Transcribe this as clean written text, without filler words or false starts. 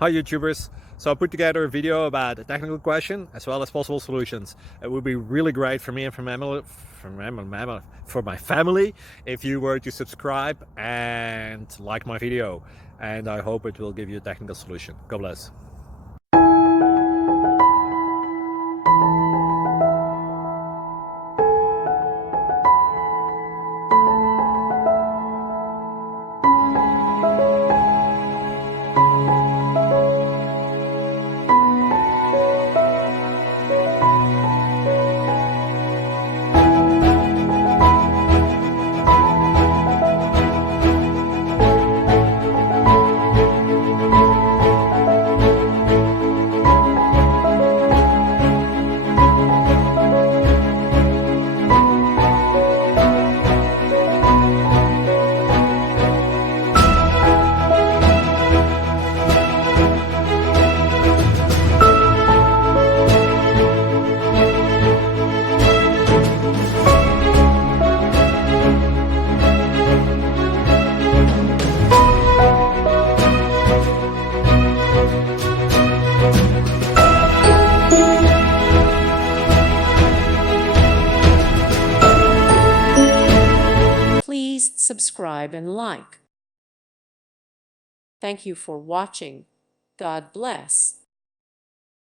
Hi YouTubers! So I put together a video about a technical question as well as possible solutions. It would be really great for me and for my family if you were to subscribe and like my video, and I hope it will give you a technical solution. God bless. Please subscribe and like. Thank you for watching. God bless.